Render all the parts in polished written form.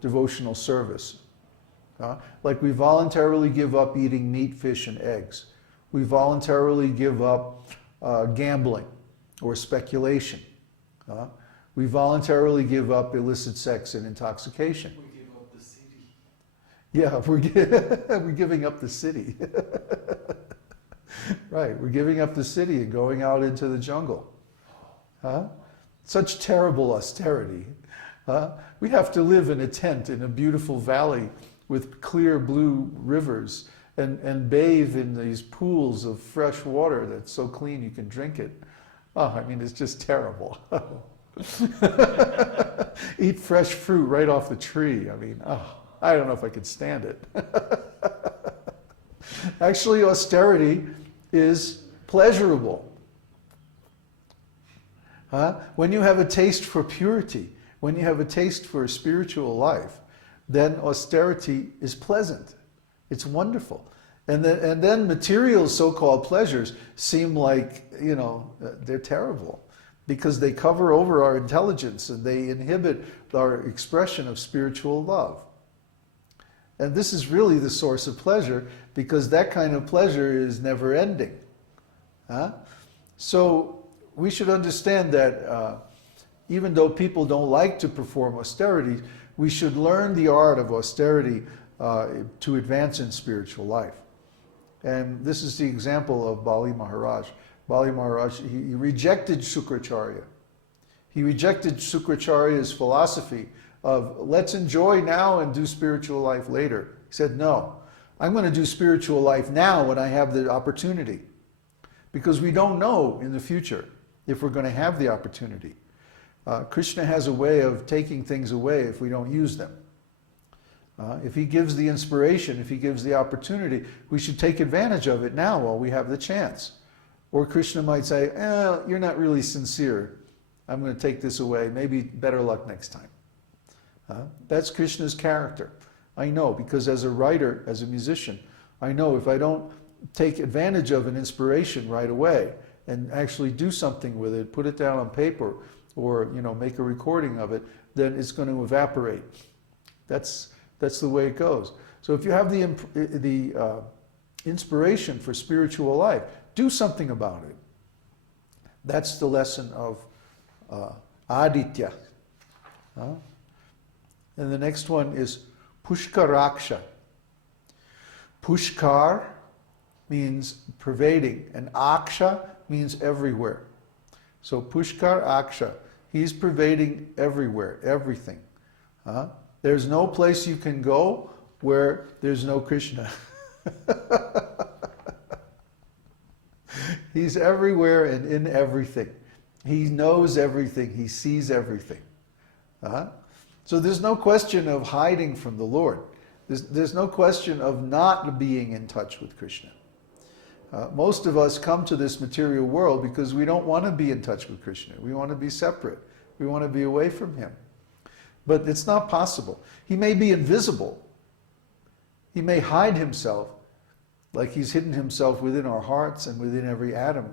devotional service. Like we voluntarily give up eating meat, fish, and eggs. We voluntarily give up gambling or speculation. We voluntarily give up illicit sex and intoxication. We give up the city. Yeah, we're giving up the city. Right, we're giving up the city and going out into the jungle. Such terrible austerity. We have to live in a tent in a beautiful valley with clear blue rivers and bathe in these pools of fresh water that's so clean you can drink it. Oh, I mean, it's just terrible. Eat fresh fruit right off the tree. I mean, oh, I don't know if I could stand it. Actually, austerity is pleasurable. When you have a taste for purity, when you have a taste for a spiritual life, then austerity is pleasant. It's wonderful. And then material so-called pleasures seem like, they're terrible because they cover over our intelligence and they inhibit our expression of spiritual love. And this is really the source of pleasure because that kind of pleasure is never ending. So we should understand that even though people don't like to perform austerities, we should learn the art of austerity to advance in spiritual life. And this is the example of Bali Maharaj. Bali Maharaj, he rejected Shukracharya. He rejected Shukracharya's philosophy of let's enjoy now and do spiritual life later. He said, no, I'm going to do spiritual life now when I have the opportunity. Because we don't know in the future if we're going to have the opportunity. Krishna has a way of taking things away if we don't use them. If he gives the inspiration, if he gives the opportunity, we should take advantage of it now while we have the chance. Or Krishna might say, you're not really sincere. I'm going to take this away. Maybe better luck next time. That's Krishna's character. I know, because as a writer, as a musician, I know if I don't take advantage of an inspiration right away and actually do something with it, put it down on paper, or make a recording of it, then it's going to evaporate. That's the way it goes. So if you have the inspiration for spiritual life, do something about it. That's the lesson of Aditya. And the next one is Pushkaraksha. Pushkar means pervading, and Aksha means everywhere. So Pushkar Aksha, he's pervading everywhere, everything. There's no place you can go where there's no Krishna. He's everywhere and in everything. He knows everything. He sees everything. So there's no question of hiding from the Lord. There's no question of not being in touch with Krishna. Most of us come to this material world because we don't want to be in touch with Krishna. We want to be separate. We want to be away from him. But it's not possible. He may be invisible. He may hide himself, like he's hidden himself within our hearts and within every atom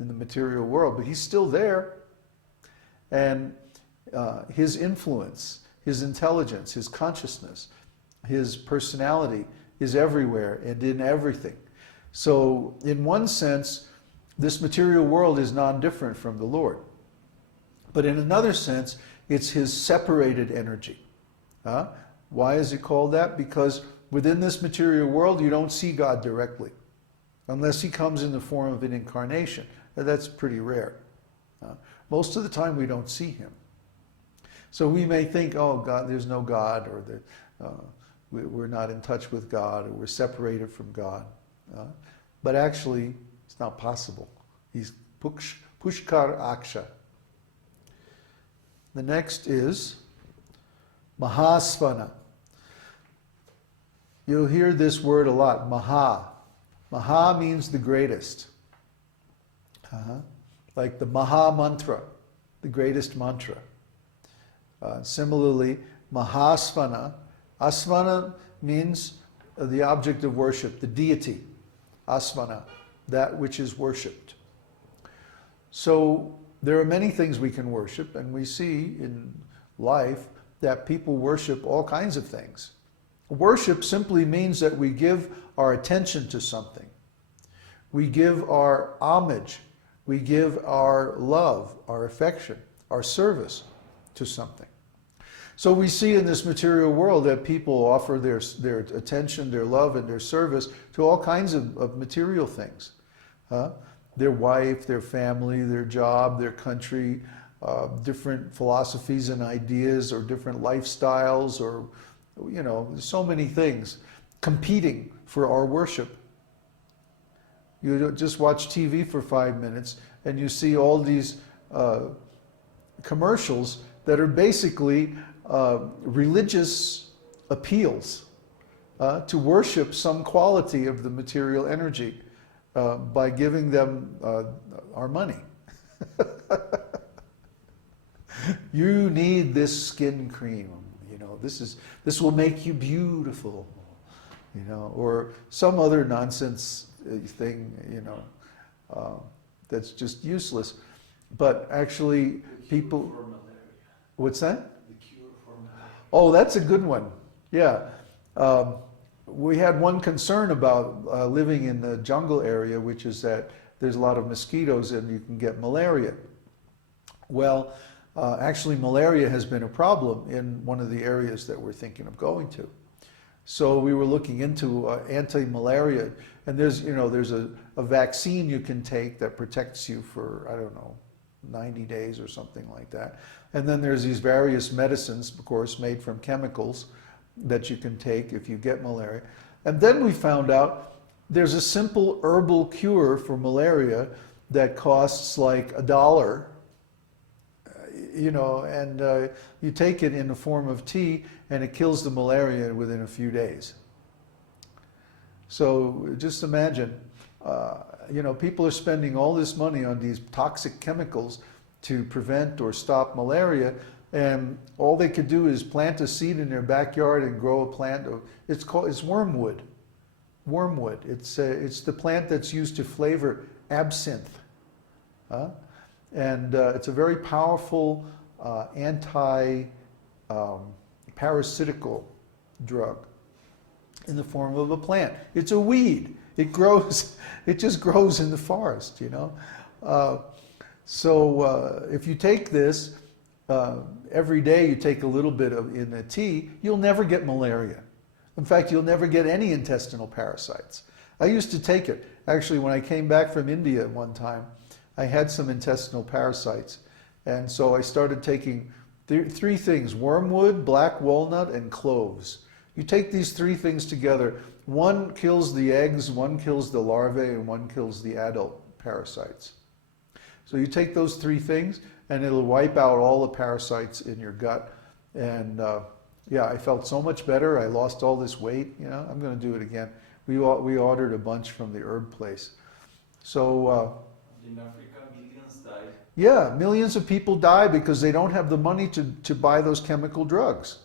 in the material world, but he's still there. And his influence, his intelligence, his consciousness, his personality is everywhere and in everything. So in one sense, this material world is non-different from the Lord. But in another sense, it's his separated energy. Why is it called that? Because within this material world, you don't see God directly, unless he comes in the form of an incarnation. And that's pretty rare. Most of the time, we don't see him. So we may think, oh, God, there's no God, or we're not in touch with God, or we're separated from God. But actually, it's not possible. He's Pushkar Aksha. The next is Mahasvana. You'll hear this word a lot, Maha. Maha means the greatest. Like the Maha Mantra, the greatest mantra. Similarly, Mahasvana. Asvana means the object of worship, the deity. Asvana, that which is worshipped. So there are many things we can worship, and we see in life that people worship all kinds of things. Worship simply means that we give our attention to something. We give our homage. We give our love, our affection, our service to something. So we see in this material world that people offer their attention, their love, and their service to all kinds of material things. Their wife, their family, their job, their country, different philosophies and ideas, or different lifestyles, or, you know, so many things competing for our worship. You don't just watch TV for 5 minutes and you see all these commercials that are basically religious appeals to worship some quality of the material energy by giving them our money. You need this skin cream, you know, this will make you beautiful, you know, or some other nonsense thing, you know, that's just useless. But actually people... What's that? The cure for malaria. Oh, that's a good one. Yeah. We had one concern about living in the jungle area, which is that there's a lot of mosquitoes and you can get malaria. Well, actually malaria has been a problem in one of the areas that we're thinking of going to. So we were looking into anti-malaria, and there's a vaccine you can take that protects you for, I don't know, 90 days or something like that. And then there's these various medicines, of course, made from chemicals that you can take if you get malaria. And then we found out there's a simple herbal cure for malaria that costs like $1, you know, and you take it in the form of tea and it kills the malaria within a few days. So just imagine, you know, people are spending all this money on these toxic chemicals to prevent or stop malaria, and all they could do is plant a seed in their backyard and grow a plant. It's wormwood. Wormwood. It's the plant that's used to flavor absinthe, and it's a very powerful anti-parasitical drug in the form of a plant. It's a weed. It grows. It just grows in the forest, you know. So if you take this every day, you take a little bit in a tea, you'll never get malaria. In fact, you'll never get any intestinal parasites. I used to take it. Actually, when I came back from India one time, I had some intestinal parasites. And so I started taking three things: wormwood, black walnut, and cloves. You take these three things together. One kills the eggs, one kills the larvae, and one kills the adult parasites. So you take those three things and it'll wipe out all the parasites in your gut. And yeah, I felt so much better. I lost all this weight. You know, I'm going to do it again. We ordered a bunch from the herb place. So in Africa, millions died. Yeah, millions of people die because they don't have the money to buy those chemical drugs.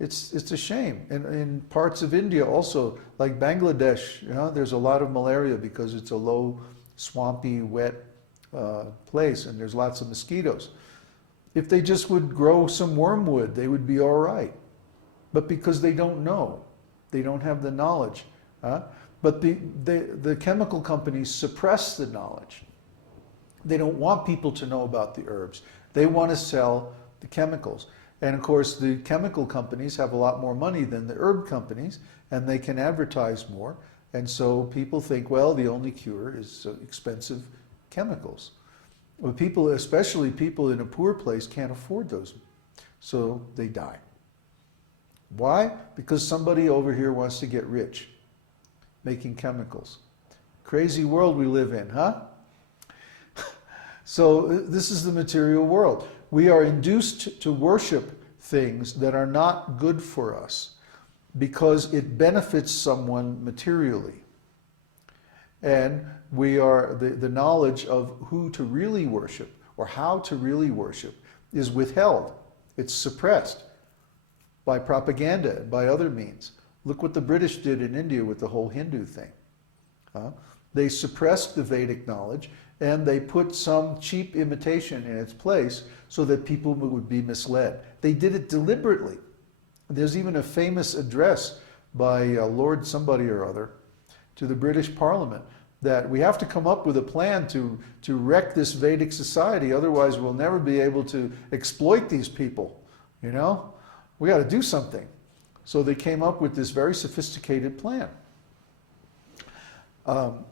It's a shame. In parts of India also, like Bangladesh, you know, there's a lot of malaria because it's a low, swampy, wet place, and there's lots of mosquitoes. If they just would grow some wormwood, they would be all right. But because they don't know, they don't have the knowledge. But the chemical companies suppress the knowledge. They don't want people to know about the herbs. They want to sell the chemicals. And of course, the chemical companies have a lot more money than the herb companies, and they can advertise more. And so people think, well, the only cure is expensive chemicals. Well, people, especially people in a poor place, can't afford those. So they die. Why? Because somebody over here wants to get rich, making chemicals. Crazy world we live in, huh? So this is the material world. We are induced to worship things that are not good for us because it benefits someone materially. And we are, the knowledge of who to really worship or how to really worship is withheld. It's suppressed by propaganda and by other means. Look what the British did in India with the whole Hindu thing. They suppressed the Vedic knowledge and they put some cheap imitation in its place so that people would be misled. They did it deliberately. There's even a famous address by Lord somebody or other to the British Parliament that we have to come up with a plan to wreck this Vedic society, otherwise we'll never be able to exploit these people. You know? We got to do something. So they came up with this very sophisticated plan.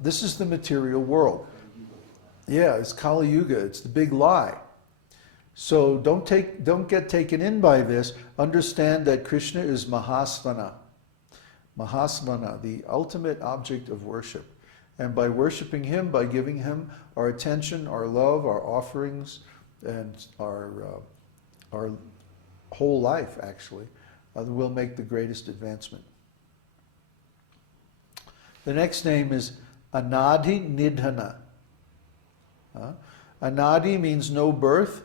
This is the material world. Yeah, it's Kali Yuga. It's the big lie. So don't get taken in by this. Understand that Krishna is Mahasvana. Mahasvana, the ultimate object of worship. And by worshiping him, by giving him our attention, our love, our offerings, and our whole life, actually, we'll make the greatest advancement. The next name is Anadi Nidhana. Anadi means no birth,